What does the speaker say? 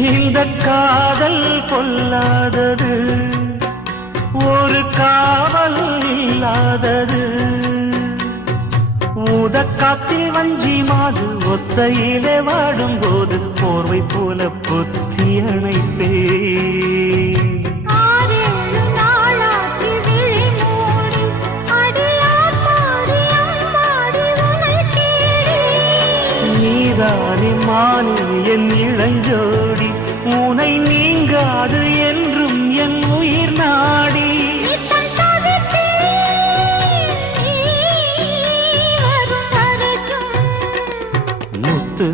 இந்த காதல் பொல்லாதது, ஒரு காவல் இல்லாதது. ஊதக்காத்தில் வஞ்சி மாது ஒத்தையிலே வாடும் போது போர்வை போல பொத்தி அணைப்பே. நீதானே மானே என் இளஞ்சோடி, உனை நீங்காது என்றும் என் உயிர் நாடி. முத்து